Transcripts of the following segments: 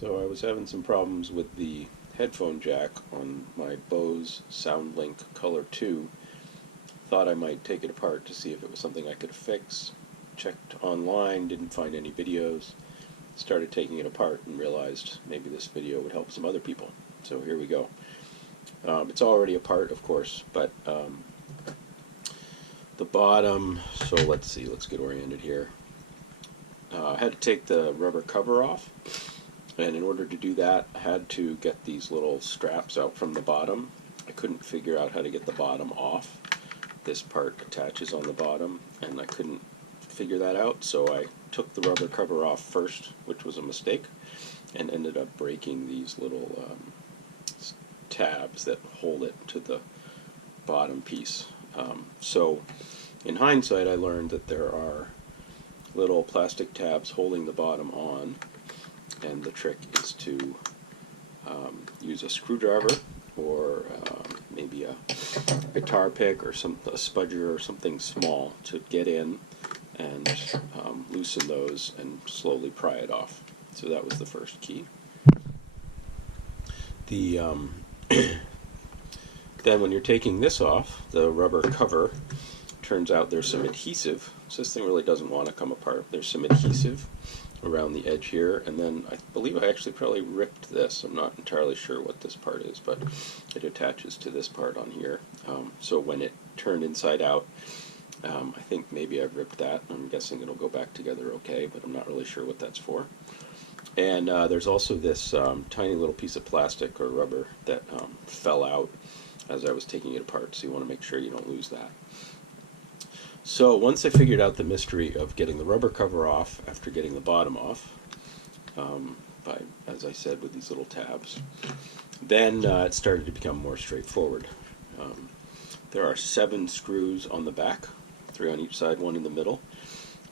So I was having some problems with the headphone jack on my Bose SoundLink Color II. Thought I might take it apart to see if it was something I could fix. Checked online, didn't find any videos. Started taking it apart and realized maybe this video would help some other people. So here we go. It's already apart, of course, but the bottom, so let's see, let's get oriented here. I had to take the rubber cover off, and in order to do that I had to get these little straps out from the bottom. I couldn't figure out how to get the bottom off. This part attaches on the bottom, and I couldn't figure that out, so I took the rubber cover off first, which was a mistake, and ended up breaking these little tabs that hold it to the bottom piece. So in hindsight I learned that there are little plastic tabs holding the bottom on, and the trick is to use a screwdriver or maybe a guitar pick or a spudger or something small to get in and loosen those and slowly pry it off. So that was the first key. The then when you're taking this off, the rubber cover, turns out there's some adhesive. So this thing really doesn't want to come apart. There's some adhesive around the edge here, and then I believe I actually probably ripped this. I'm not entirely sure what this part is, but it attaches to this part on here. So when it turned inside out, I think maybe I've ripped that. I'm guessing it'll go back together okay, but I'm not really sure what that's for. And there's also this tiny little piece of plastic or rubber that fell out as I was taking it apart, so you want to make sure you don't lose that. So once I figured out the mystery of getting the rubber cover off after getting the bottom off, by, as I said, with these little tabs, then it started to become more straightforward. There are 7 screws on the back, 3 on each side, 1 in the middle.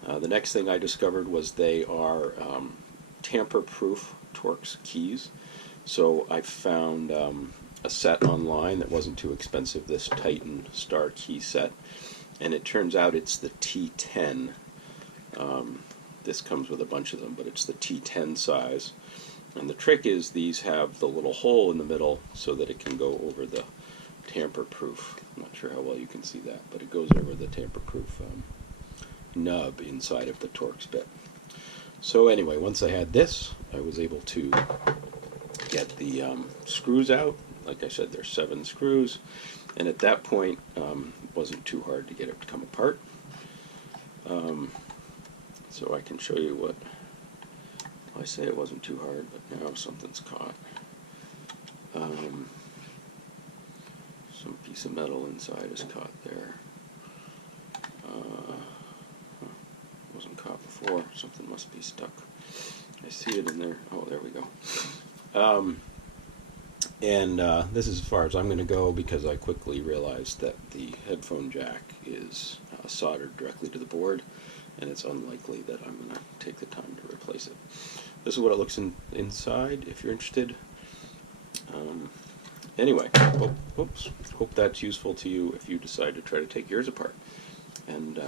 The next thing I discovered was they are tamper-proof Torx keys. So I found a set online that wasn't too expensive, this Titan Star key set, and it turns out it's the T10. This comes with a bunch of them, but it's the T10 size. And the trick is these have the little hole in the middle so that it can go over the tamper-proof. I'm not sure how well you can see that, but it goes over the tamper-proof nub inside of the Torx bit. So anyway, once I had this, I was able to get the screws out. Like I said, there's 7 screws, and at that point it wasn't too hard to get it to come apart. So I can show you what, well, I say it wasn't too hard, but now something's caught. Some piece of metal inside is caught there. Wasn't caught before. Something must be stuck. I see it in there. Oh, there we go. And this is as far as I'm going to go, because I quickly realized that the headphone jack is soldered directly to the board, and it's unlikely that I'm going to take the time to replace it. This is what it looks inside, if you're interested. Anyway, hope that's useful to you if you decide to try to take yours apart. And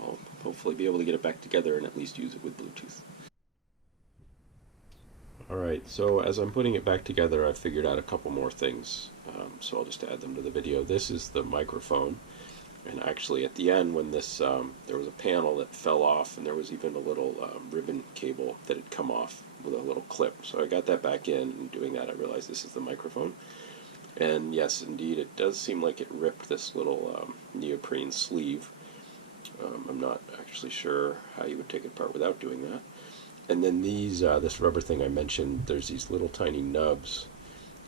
I'll hopefully be able to get it back together and at least use it with Bluetooth. Alright, so as I'm putting it back together, I've figured out a couple more things, so I'll just add them to the video. This is the microphone, and actually at the end when this, there was a panel that fell off, and there was even a little ribbon cable that had come off with a little clip. So I got that back in, and doing that I realized this is the microphone. And yes, indeed, it does seem like it ripped this little neoprene sleeve. I'm not actually sure how you would take it apart without doing that. And then these, this rubber thing I mentioned, there's these little tiny nubs,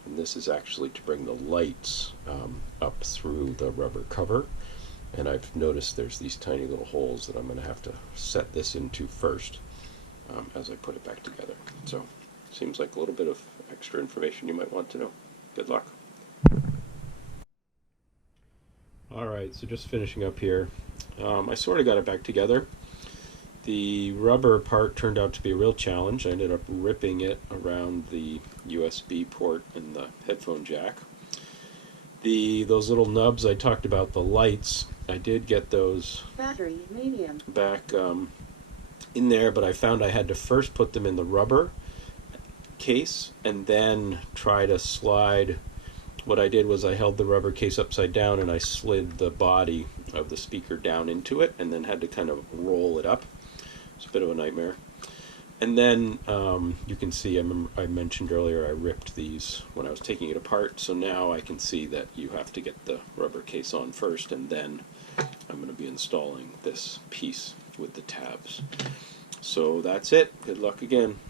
and this is actually to bring the lights up through the rubber cover. And I've noticed there's these tiny little holes that I'm going to have to set this into first as I put it back together. So, seems like a little bit of extra information you might want to know. Good luck. Alright, so just finishing up here. I sort of got it back together. The rubber part turned out to be a real challenge. I ended up ripping it around the USB port in the headphone jack. Those little nubs I talked about, the lights, I did get those battery medium back in there, but I found I had to first put them in the rubber case and then try to slide. What I did was I held the rubber case upside down and I slid the body of the speaker down into it and then had to kind of roll it up. It's a bit of a nightmare. And then you can see, I mentioned earlier I ripped these when I was taking it apart, so now I can see that you have to get the rubber case on first, and then I'm going to be installing this piece with the tabs. So that's it. Good luck again.